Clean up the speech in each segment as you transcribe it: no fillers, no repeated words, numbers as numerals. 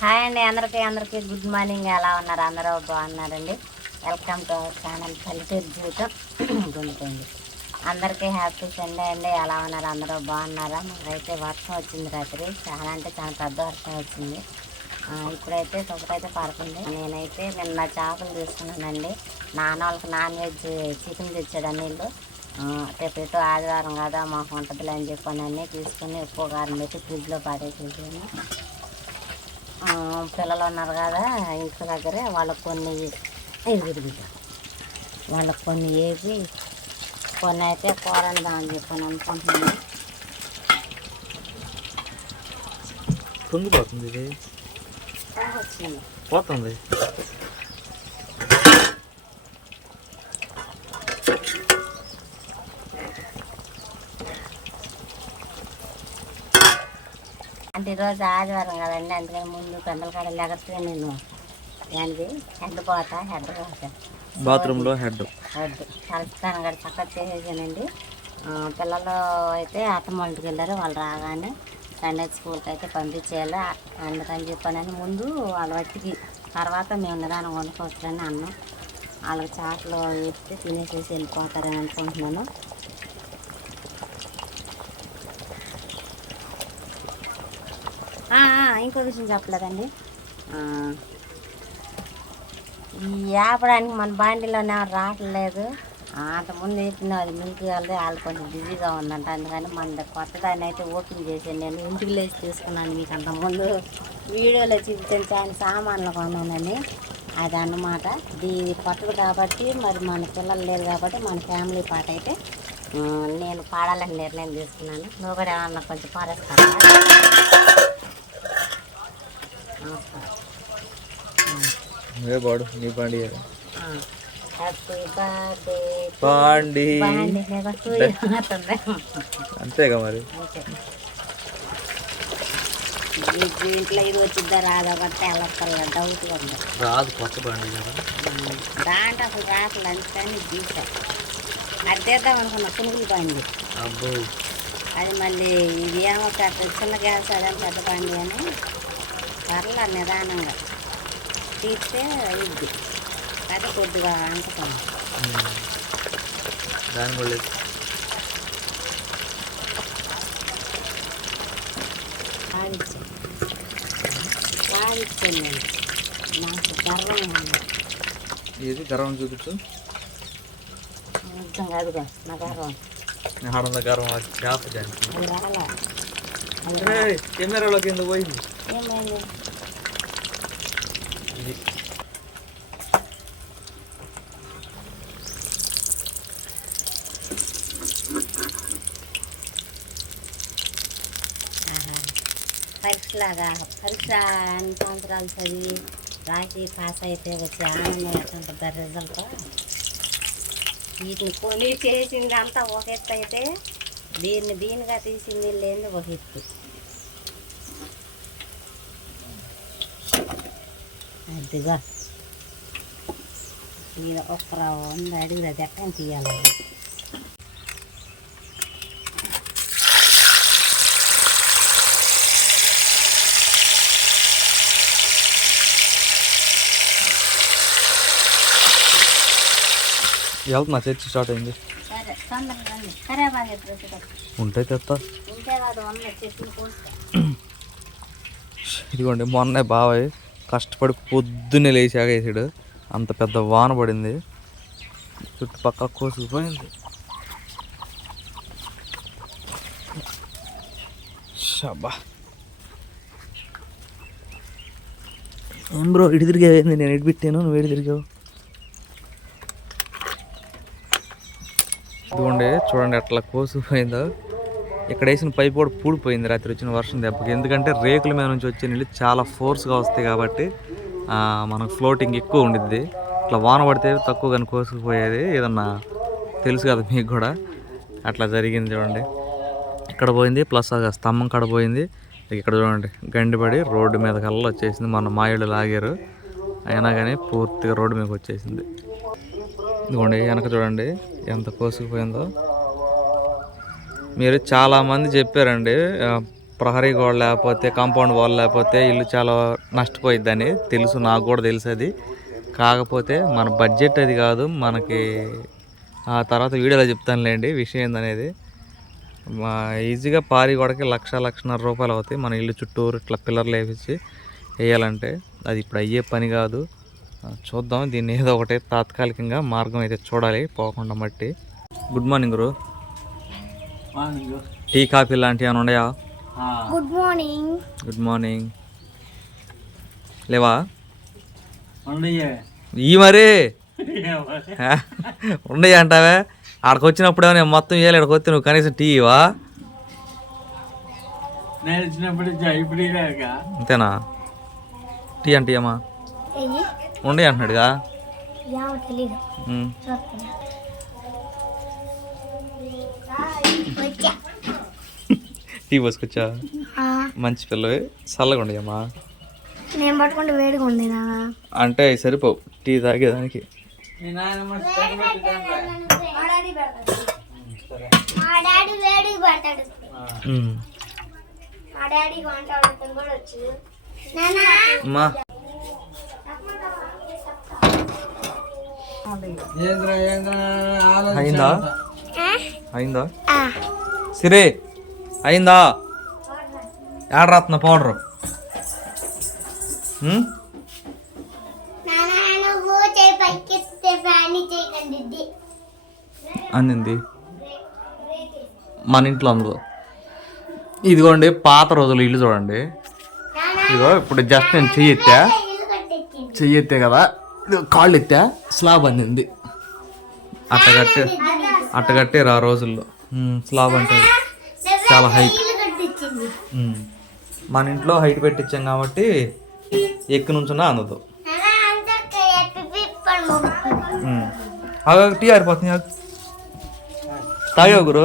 Hi అండి, అందరికీ good morning. ఎలా ఉన్నారు? అందరూ బాగున్నారండి. వెల్కమ్ టు అవర్ ఛానల్ పల్లెటూరు జీవితం గుంటుంది. అందరికీ హ్యాపీ సండే అండి. ఎలా ఉన్నారు? అందరూ బాగున్నారా? మాకైతే వర్షం వచ్చింది రాత్రి, చాలా అంటే చాలా పెద్ద వర్షం వచ్చింది. ఇప్పుడైతే సుఖమైతే పడుతుంది. నేనైతే నిన్న చేపలు తీసుకున్నానండి. నాన్న వాళ్ళకి నాన్ వెజ్ చికెన్ తెచ్చాడు అన్నీళ్ళు. రేపు ఎటు ఆదివారం కదా మాకు ఉంటుందిలే అని చెప్పాను. అన్నీ తీసుకుని ఉప్పు కారం పెట్టి ఫ్రిడ్జ్లో పాడేసేసాను. పిల్లలు ఉన్నారు కదా ఇంటి దగ్గరే, వాళ్ళకి కొన్ని వాళ్ళకి కొన్ని వేసి కొన్ని అయితే కూరని దాని చెప్పని అనుకుంటున్నాను. పొంగిపోతుంది, ఇది వచ్చింది పోతుంది. అంటే ఈరోజు ఆదివారం కదండి, అందుకని ముందు పెద్దల కాడ లేకపోతే నేను దానికి హెడ్ పోతా బాత్రూంలో హెడ్ కలుస్తాను కూడా చక్కగా చేసేసానండి. పిల్లలు అయితే అత్తమ్మ ఇంటికి వెళ్ళారు. వాళ్ళు రాగానే సండే స్కూల్కి అయితే పంపించేయాలి. అందుకని చెప్పానని ముందు వాళ్ళ వట్టికి తర్వాత మేము నిదానం కొనుక్కోవచ్చులని అన్నం వాళ్ళకి చాట్లో వేస్తే తినేసేసి వెళ్ళిపోతారని అనుకుంటున్నాను. ఇంకో విషయం చెప్పలేదండి, ఈ ఆపడానికి మన బాండీలోనే రావట్లేదు. అంతకుముందు వేసిన అది మిల్క్ వెళ్ళి వాళ్ళు కొంచెం బిజీగా ఉందంట. అందుకని మన కొత్త దాన్ని అయితే ఓపెన్ చేసాను. నేను ఇంటికి లేచి తీసుకున్నాను. మీకు అంతకుముందు వీడియోలో చూపించాను, చాలా సామాన్లు కొన్నానని. అది అన్నమాట. ఇది కొత్తది కాబట్టి, మరి మన పిల్లలు లేరు కాబట్టి మన ఫ్యామిలీ పాట అయితే నేను పాడాలని నిర్ణయం తీసుకున్నాను. నువ్వు కూడా ఏమన్నా కొంచెం పాడేస్తాను. హ్యాపీ బర్త్డే పాండి అంతేగా మరి. దీంట్లో ఇది వచ్చిద్దా రాదా ఒకటి వెళ్ళొస్తా డౌట్గా ఉంది. రాదు, కొత్త బండి కదా దాంట్లో అసలు రాకలేదు. అందుకని తీసా అది తీద్దాం అనుకున్నా, పునుగులు బండి. అబ్బో, అది మళ్ళీ ఇది ఏమో చిన్న గ్యాస్ అదని పెద్ద బండి అని పర్లా నిదానంగా తీస్తే ఇది అది కొద్దిగా అంటుతాను. దాని కూడా వాడిచ్చాను నేను, నాకు గర్వంగా ఉంది. ఇది గర్వం చూపించు. అదిగో నా గర్వం గర్వం చేప అది రాలా. కెమెరాలో కింద పోయింది. ఏమైంది? పరీక్ష అన్ని సంవత్సరాలు చదివి రాసి పాస్ అయితే వచ్చే ఆనందం ఎట్టుంటుంది రిజల్ట్. వీటిని కొని చేసింది అంతా ఒక ఎత్తు అయితే దీనిగా తీసింది లేని ఒక ఎత్తు. అదిగా ఇది ఒక్క రౌండ్ అడిగిది, అది ఎక్కడ తీయాలి. వెళ్తున్నా, చర్చి స్టార్ట్ అయింది. సరే తొందరగా రండి. కరేపాకు ఉంటాయి తెస్తా. ఉంటే కాదు ఉన్నాయి చెట్లు కోస్తా. ఇదిగోండి, మొన్నే బాబాయ్ కష్టపడి పొద్దున్నే లేచాక వేసాడు. అంత పెద్ద వాన పడింది, చుట్టుపక్కల కోసుకుపోయింది. షబ్బా, ఏం బ్రో ఇటు తిరిగేది? నేను ఎటు పెట్టాను, నువ్వు ఎటు తిరిగావు? ఇదిగోండి చూడండి ఎట్లా కోసుకుపోయిందో. ఇక్కడ వేసిన పైపు కూడా పూడిపోయింది రాత్రి వచ్చిన వర్షం దెబ్బకి. ఎందుకంటే రేకుల మీద నుంచి వచ్చే నీళ్ళు చాలా ఫోర్స్గా వస్తాయి కాబట్టి మనకు ఫ్లోటింగ్ ఎక్కువ ఉండిద్ది. ఇట్లా వాన పడితే తక్కువ కానీ కోసుకుపోయేది. ఏదన్నా తెలుసు కదా మీకు కూడా, అట్లా జరిగింది. చూడండి ఇక్కడ పోయింది, ప్లస్ ఆ స్తంభం కాడ పోయింది. ఇక్కడ చూడండి గండిపడి రోడ్డు మీద కల్లా వచ్చేసింది. మన మాయుళ్ళు లాగారు, అయినా కానీ పూర్తిగా రోడ్డు మీదకి వచ్చేసింది. ఇదిగోండి వెనక చూడండి ఎంత కోసుకుపోయిందో. మీరు చాలామంది చెప్పారండి ప్రహరీ గోడ లేకపోతే కాంపౌండ్ వాల్ లేకపోతే ఇల్లు చాలా నష్టపోయిద్దని తెలుసు, నాకు కూడా తెలుసు అది. కాకపోతే మన బడ్జెట్ అది కాదు మనకి. ఆ తర్వాత వీడియోలో చెప్తానులేండి విషయం ఏందనేది. మా ఈజీగా పారి గోడకి 1,00,000-1,50,000 రూపాయలు అవుతాయి మన ఇల్లు చుట్టూరు ఇట్లా పిల్లర్లు వేపించి వేయాలంటే. అది ఇప్పుడు అయ్యే పని కాదు. చూద్దాం, దీన్ని ఏదో ఒకటి తాత్కాలికంగా మార్గం అయితే చూడాలి పోకుండా మట్టి. గుడ్ మార్నింగ్ గురు. టీ కాఫీ లాంటివి ఏమైనా ఉన్నాయా? Good morning. Good morning. లేవా ఈ మరి ఉండయి అంటావే? ఆడికి వచ్చినప్పుడేమో నేను మొత్తం ఇవ్వాలి, ఇక్కడికి వస్తే నువ్వు కనీసం టీ ఇవా? అంతేనా? టీ అంటే ఏమా ఉండే అంటున్నాడుగా. టీ పోసుకొచ్చా? మంచి పిల్లవి, చల్లగా ఉండయమ్మా. నేను పట్టుకుంటే వేడిగా ఉంది అంటే సరిపోవు టీ తాగేదానికి. అయిందా? అయిందా సిరే? అయిందా? ఏడ రాత్న పౌడరు అందింది మన ఇంట్లో అందులో. ఇదిగోండి పాత రోజులు ఇల్లు చూడండి. ఇదిగో ఇప్పుడు జస్ట్ నేను చెయ్యి ఎత్తా కదా, కాళ్ళు ఎత్తా, స్లాబ్ అందింది. అట్టగట్టారు ఆ రోజుల్లో. స్లాబ్ అంటే చాలా హైట్. మన ఇంట్లో హైట్ పెట్టించాం కాబట్టి ఎక్కి నుంచున్నా అందదు. టీ ఆరిపోతుంది. తాగావు గురు?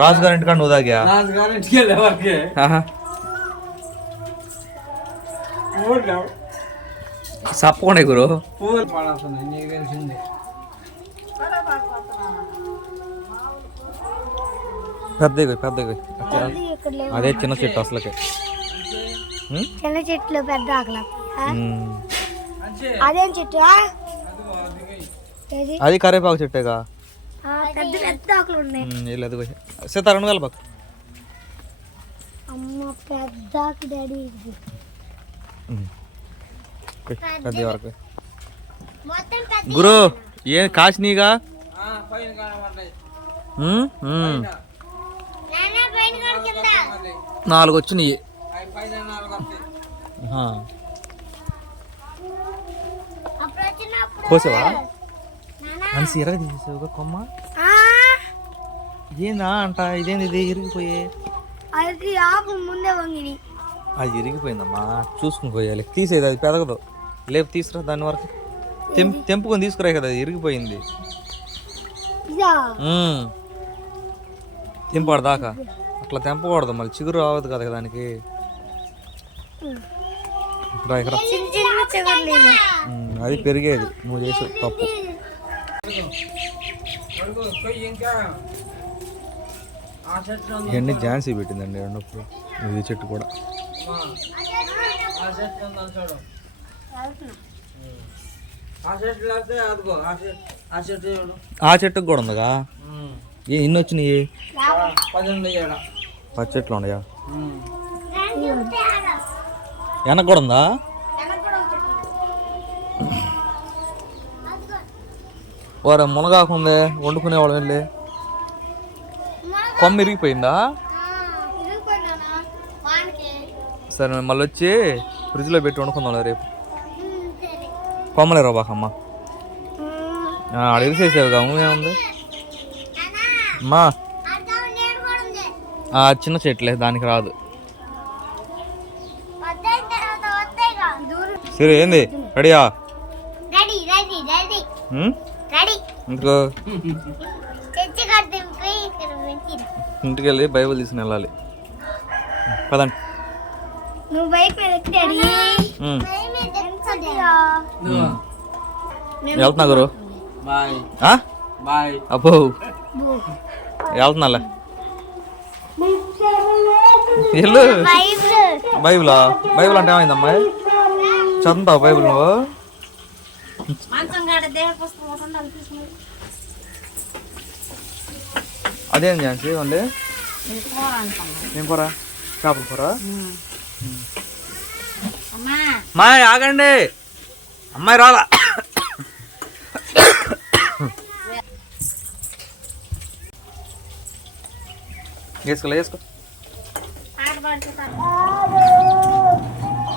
రాజుగారి ఇంటికాడ నువ్వు తాగా? సప్పకుండా గురు. పెద్దగా అదే చిన్న చెట్టు అసలుకే. చిన్న చెట్లు పెద్ద ఆకలి. అదేం చెట్టు? అది కరేపాకు చెట్టేగా. పెద్ద పెద్ద ఆకులు ఉన్నాయి. సీతారాను వెళ్ళబాకు. అమ్మ పెద్ద డాడీ పెద్ద వరకు గురు. ఏం కాసినీగా? 4 వచ్చినాయి. కోసావా? మనిషి ఎరగ తీసేసావుగా కొమ్మ. ఏందా అంట? ఇదేంది ఇది ఇరిగిపోయే? అది ఆకులు ముందే వంగిని. అది ఇరిగిపోయిందమ్మా, చూసుకుని పోయాలి. తీసేది అది పెదగదు. లేపు తీసుకురా దాని వరకు. తెంపుకొని తీసుకురా కదా, అది ఇరిగిపోయింది. తెంపాడు దాకా అట్లా తెంపకూడదు, మళ్ళీ చిగురు రావద్దు కదా దానికి. అది పెరిగేది, నువ్వు చేసే తప్పు. ఇవన్నీ ఝాన్సీ పెట్టిందండి రెండప్పుడు. ఇది చెట్టు కూడా. ఆ చెట్టుకు కూడా ఉందిగా. ఎన్ని వచ్చినాయి? 10 చెట్లు ఉన్నాయా? వెనక కూడా ఉందా? వారు మునగాకుందే వండుకునేవాళ్ళం వెళ్ళి. కొమ్మ ఇరిగిపోయిందా? సరే మళ్ళీ వచ్చి ఫ్రిడ్జ్లో పెట్టి వండుకుందాం రేపు. కొమ్మలే రాబాకమ్మ, అడిగి చేసేవిగా. ఏముంది అమ్మా? చిన్న చెట్లే, దానికి రాదు. సరే ఏంది? రెడీయా? ఇంటికి ఇంటికి వెళ్ళి బైబిల్ తీసుకుని వెళ్ళాలి. పదండి. వెళ్తున్నా గురు. అబ్బో వెళ్తున్నాలే. వెళ్ళు. బైబిలా? బైబిల్ అంటే ఏమైందమ్మా? చదువుతావు బైబిల్ నువ్వు? అదేం ఝాన్సీ ఓన్లీ ఏం కూర? చేపల కూర. అమ్మాయి ఆగండి, అమ్మాయి రాలా. వేసుకో.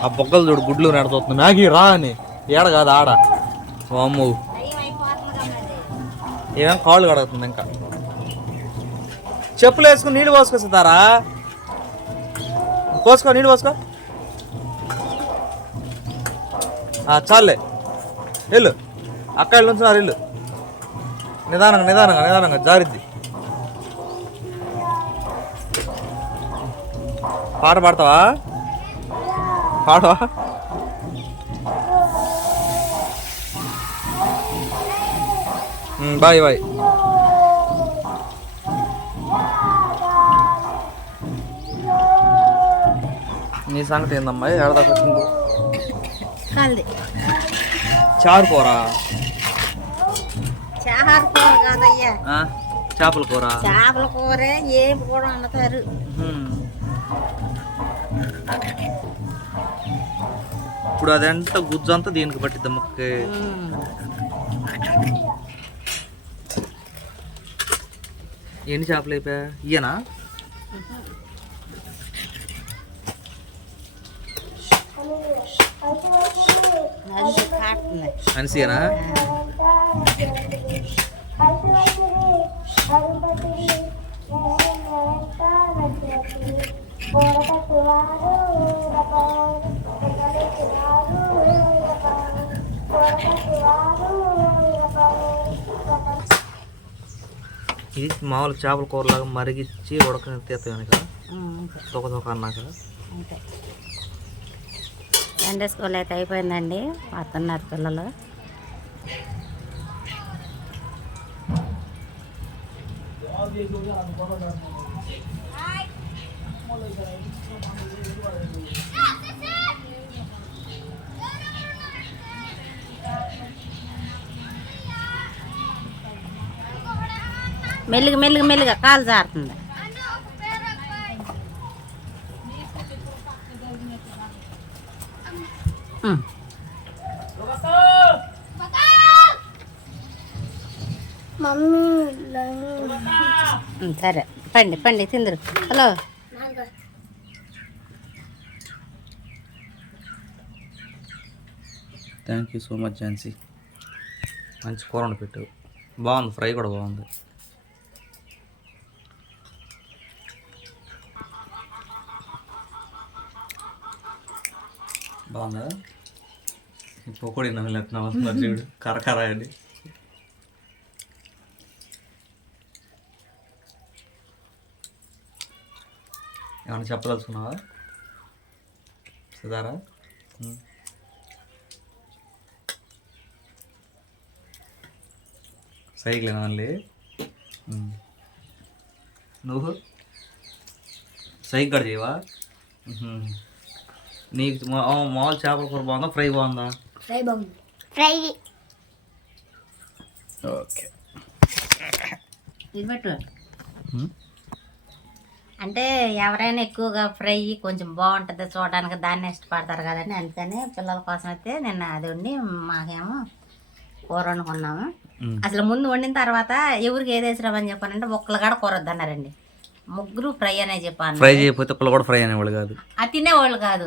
ఆ బొక్కలు చూడు, గుడ్లు నడుతుంది. మ్యాగీ రా అని ఏడ కాదు ఆడ. అమ్ము ఏమేం కాళ్ళు కడుగుతుంది. ఇంకా చెప్పులు వేసుకుని నీళ్ళు పోసుకొస్తారా? పోసుకో, నీళ్ళు పోసుకో. చాలే, వెళ్ళు. అక్కడ నుంచున్నారు, ఇల్లు. నిదానంగా జారిద్ది. పాట పాడతావా? పాడవా? బాయ్. నీ సంగతి ఏందమ్మా? ఏడదాకా వచ్చింది చారు కూర. చేపల కూర ఏం కూడా అమ్ముతారు. ఇప్పుడు అదంతా గుజ్జు అంతా దీనికి పట్టిద్ది ముక్కకి. ఎన్ని చేపలు అయిపోయా? ఇయ్యనా? అనిసియనా? ఇది మామూలు చేపల కూరలాగా మరిగిచ్చి ఉడకని తీస్తాను కదా, తొక్క అన్నాక. సండే స్కూల్ అయితే అయిపోయిందండి, వస్తున్నారు పిల్లలు. మెల్లిగా కాలు జారుతుంది. సరే పండి తిందరు. Hello, thank you so much Jhansi. మంచి కూర వండి పెట్టావు. బాగుంది, ఫ్రై కూడా బాగుంది. బాగుందా? పకోడీ నవ్వుతున్నా చూడు, కరకర అండి. ఏమన్నా చెప్పదలుచుకున్నావా సుధారా? Cycle only. నువ్వు సైకిల్ కూడా చేయవా? నీకు మామూలు చేపల కూర బాగుందా, ఫ్రై బాగుందా? ఫ్రై. ఓకే, ఇది పెట్టు. అంటే ఎవరైనా ఎక్కువగా ఫ్రై కొంచెం బాగుంటుంది చూడడానికి, దాన్ని ఇష్టపడతారు కదండి. అందుకని పిల్లల కోసం అయితే నిన్న అది వండి, మాకేమో కూర వండుకున్నాము. అసలు ముందు వండిన తర్వాత ఎవరికి ఏది వేసిరామని చెప్పానంటే ఒక్కలు కూడా కూర వద్దన్నారండి. ముగ్గురు ఫ్రై అనే చెప్పాను. ఫ్రై చేయకపోతే ఒక్కళ్ళు కూడా ఫ్రై అనేవాళ్ళు కాదు, అది తినేవాళ్ళు కాదు.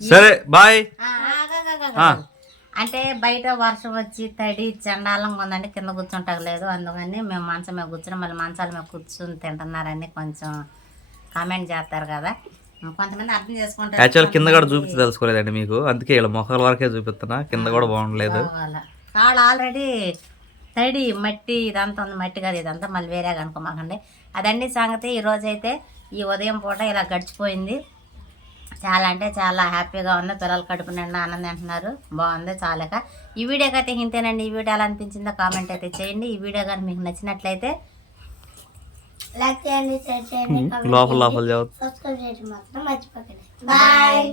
సరే బాయ్. అంటే బయట వర్షం వచ్చి తడి చండాలంగా ఉందండి, కింద కూర్చుంటలేదు. అందుకని మేము మంచం మీద కూర్చుని మళ్ళీ మంచాల మీద కూర్చుని తింటున్నారని కొంచెం కామెంట్ చేస్తారు కదా, కొంతమంది అర్థం చేసుకుంటారు. యాక్చువల్ కింద కూడా చూపిస్తే తెలుసుకోలేదండి మీకు, అందుకే ఇలా మొక్కల వరకే చూపిస్తున్నా, కింద కూడా బాగుండలేదు. కాళ్ళు ఆల్రెడీ తడి మట్టి ఇదంతా ఉంది. మట్టి కాదు ఇదంతా, మళ్ళీ వేరేగా అనుకోమాకండి. అదండి సంగతి. ఈరోజు అయితే ఈ ఉదయం పూట ఇలా గడిచిపోయింది. చాలా అంటే చాలా హ్యాపీగా ఉంది. పిల్లలు కడుపు నిండా ఆనందం అంటున్నారు. బాగుంది చాలాక. ఈ వీడియోకి అయితే ఇంతేనండి. ఈ వీడియో ఎలా అనిపించిందో కామెంట్ అయితే చేయండి. ఈ వీడియో కానీ మీకు నచ్చినట్లయితే లైక్ చేయండి, షేర్ చేయండి, లోపల లోపల చదువు సబ్స్క్రైబ్ చేయడం మాత్రం మర్చిపోకండి. బాయ్.